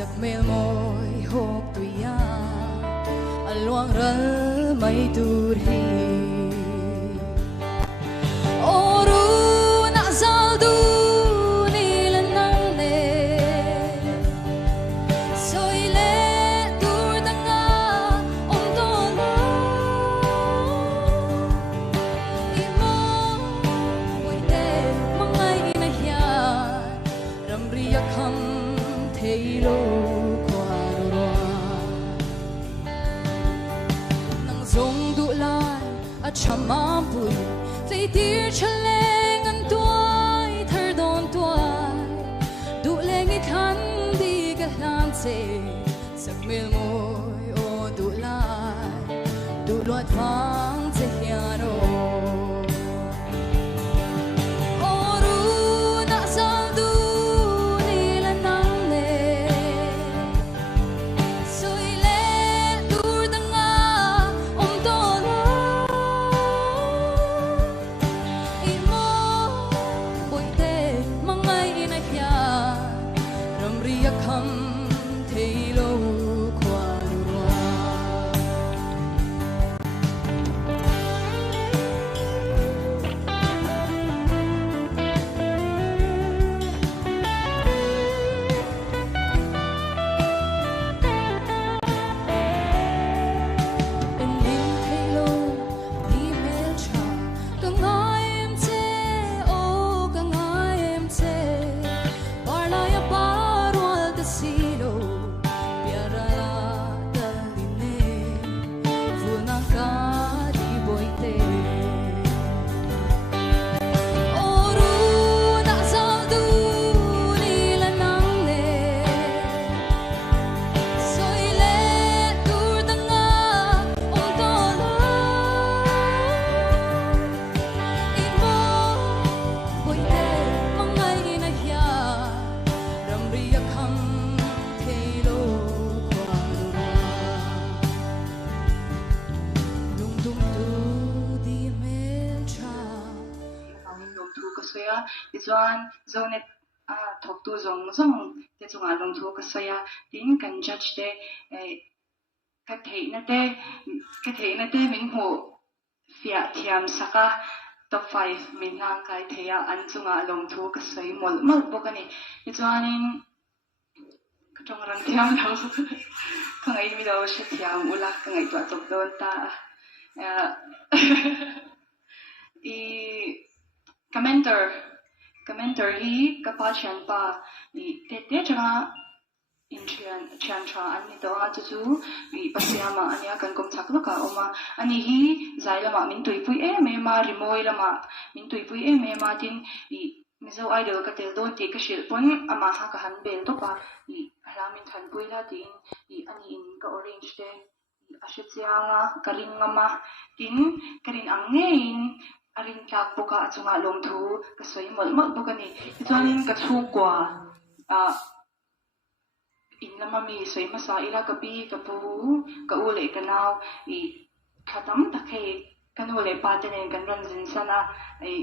sak mel moi hok tuya alwang ral mai tur hi oru na zal du ni lan nang ne soi le tur danga om don imo moi te mangai ina hia ram riya kham thei lo chama bui tây tir chaleng an tuai thar don tuai du leng it han di ka hlan se sak mel moi o du lai du loat phang che hiano Chuan zonet thok tu zong zong te chunga long thu ka saya tin kan judge te ka theina te min ho fia thiam saka top 5 min hang kai theya an chunga long thu ka sai mol mal bokani chuanin ka tong rang thiam lo ka ngai mi do she thiam ula ka ngai to tok don ta I commenter hi kapa chan pa I te changa in chan cha ani to a chu I pasiama ania kan kom thak lo ka oma ani hi zailama min tuipui me ma rimoi lama min tuipui me ma tin I mizo idol ka tel don te ka shil pon ama ha ka han bel to pa I halamin than pui la tin I ani in ka orange te ashitsianga karingama tin karin angein arin kyak boka chunga lom thu ka soi mol mol boka ni chuanin ka thu kwa in lama mi soi masa ila ka pi ka pu ka ule ka naw I khatam takhe kan ule pa te nen kan ran jin sana I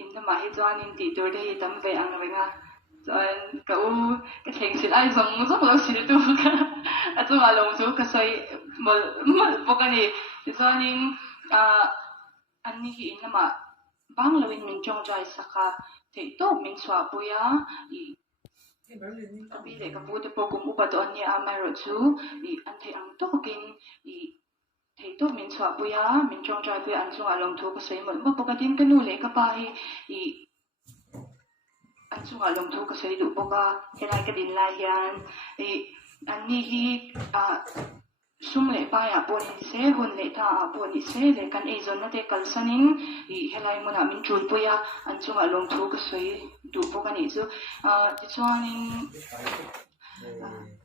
in lama hi chuanin ti tur de tam ve ang renga chuan ka u ka theng sil ai zong zong lo sil tu ka chunga lom thu ka soi mol mol boka ni chuanin ani hi inama banglawin min chong jai saka te to min swa puya I abi le ka pu te pokum upa to ania amaro chu I an the ang to kin I te to min swa puya min chong jai puya an chunga long thu ka sei mol mo pokatin kanu le ka pa hi I an chunga long thu ka sei du poka helai ka din lai hian I ani hi sum le pa ya poni se hun le ta poni se le kan e zon na te kalsanin I helai mona min chul puya an chunga long thu ka sei du poka ni chu chuanin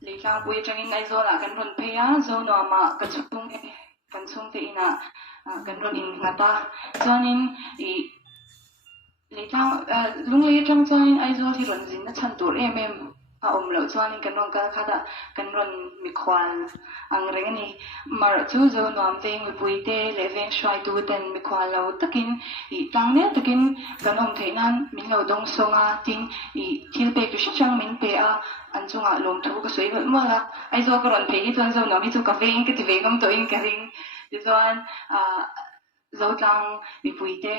le tlang puya changin ai zona kan ron pheya zona ma ka chung e kan chung te ina kan ron in ngata chuanin I le tlang lung le chang chuanin ai zo thi ron jin na chan tur em lo chuan in kan ron kal khada kan ron mi khwal ang reng ani mar chu zo nuam veng mi puite le veng shwai tu ten mi khwal lo takin I tlang ne takin kan om theinan min lo dong songa tin I thil pe tu chang min pe a an chunga lom thu ka soi hol mala ai zo ka ron pe hi chuan zo nuam mi chu ka veng ke ti vengam to in ka ring ti chuan zo tlang mi puite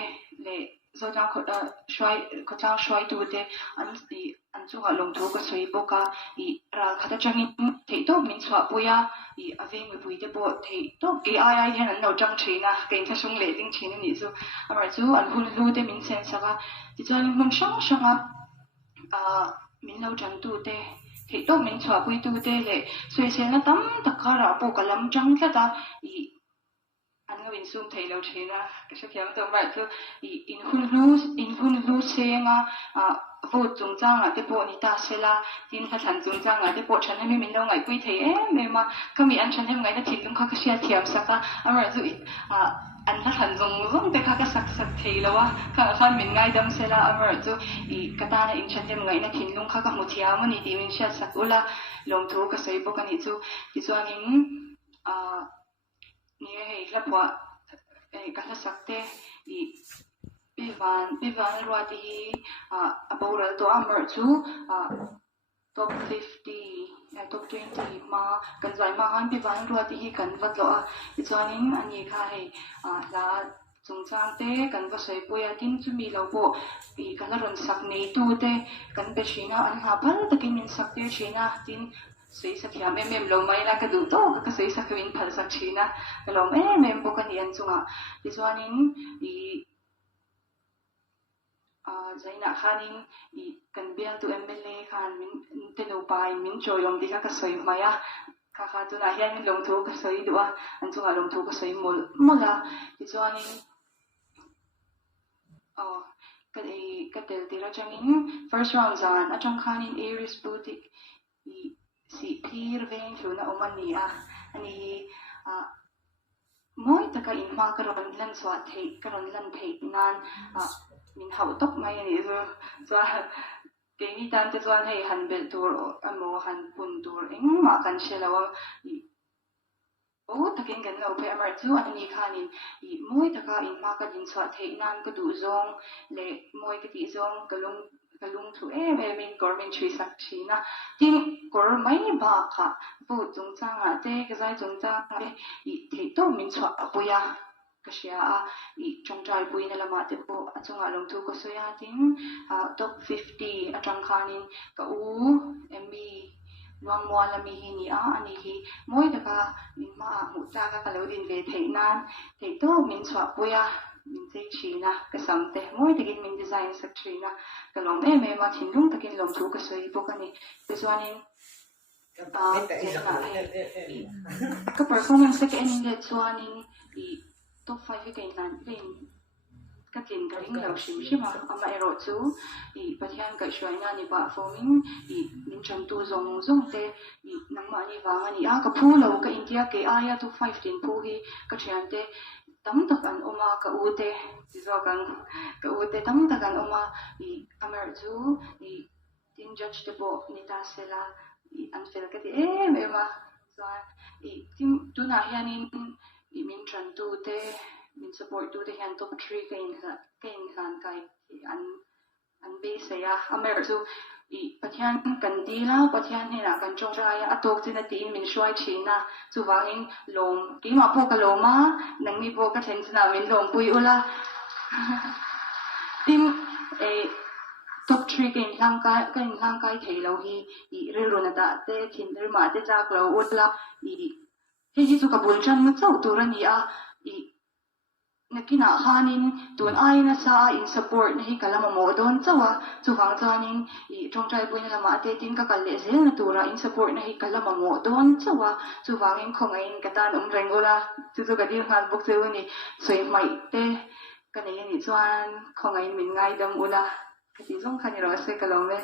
le zo tlang ko tlang shwai tu te an chunga lom thu ka soi boka I ral khata changin thei to min chwa puya I aveng mi puite bo thei to ke ai hian an no chang thina kein tha sung le ding thina ni chu amar chu an hul lu te min sen saka ti chuan mun shang shanga min lo chang tu te thei to min chwa pui tu te le soi sen na tam takara po kalam chang thata I an ngawin sum thei lo thina ka shakhiam to mar chu in hul lu senga vô chung chang te po ni ta sela tin kha than chung chang te po than mi min lo ngai pui thei me ma kami an than hem ngai na thil lung kha ka sia thiam saka amar chu an la than zong te kha ka sak thei lawa kha khan min ngai dam sela amar chu kata na in than hem ngai na thil lung kha ka mu thiam ani ti min sia sak ula long thu ka sei bok ani chu ti chuan in ni hei la pwa ka la sak te Bivan ruati aboral to amar chu top 50 top 20 ma kan zai ma han bivan ruati hi kan vat lo a chuanin ani kha hei la chungchang te kan va soi poya tin chu mi lo po I kan ron sak nei tu te kan be china an ha pal takin min sak te china tin sei sakhiam em lo mai na ka du to ka sei sakwin phal sak china lo em bo kan yan chunga ti chuanin zaina khanin kan bial tu MLA khan min tenu pai min choyom dikha ka soi maya kha tu na hian min long thu ka soi duwa an chunga long thu ka soi mola ti chuanin ka tel tira changin first round zan atang khanin Aries Boutique si phir veng thuna omani ani moi taka in ma ka ron lan swa thei ka ron lan thei nan min hau tok mai ani zo ke ni tan te chuan hei han bel tur amo han pun tur eng ma kan shelawa takin kan lo pe amar chu ani khanin moi taka in ma ka din swa thei nan ka du zong le moi ka ti zong kalung thu min government chui sak china tin kor mai ba kha bu chung changa te ka zai chung changa thei to min chwa apuya kasia chongchai puina lama te po achunga long thu ko soya tin top 50 atang khanin ka MB luang mwala mi hi ni ani hi moi taka min ma mu cha ka kalodin ve theinan thei to min chwa puya min chei china ka samte moi takin min design sak china ka long me ma thinlung takin long thu ka soi pokani pesuanin ka performance ka enin le chuanin top 5 ke nan rin ka tin ka ring lo shim ama ero chu pathian ka shwaina ni ba forming min cham tu zong te nangma ni wanga ni ka phu lo ka India ke aya top 5 tin phu hi ka thian te tam takan oma ka ute zokan ka ute tam takan oma amar chu tin judge te bo ni ta sela an fel ka ti ema so tim tu na hianin min tran tu te min support tu te hian top 3 kain han kai an be se ya amer chu pathian kan dila pathian hena kan chong raya atok china tin min shwai china chu wangin lom ki ma po ka loma nangmi po ka then china min lom pui ula tim top 3 kain hlang kai thei lo hi rilruna da te thin ma te chak lo utla hi chu ka bul chan mu chau turani nakina khanin tun aina sa in support na hi kalama mo don chawa chuwang chanin chongchai puina lama te tin ka kalle zel na tura in support na hi kalama mo don chawa chuwangin khongain katan rengola chu ka dir han bok cheu ni soi mai te kanei ni chuan khongain min ngai dam ula ka ti zong khani ro se kalong le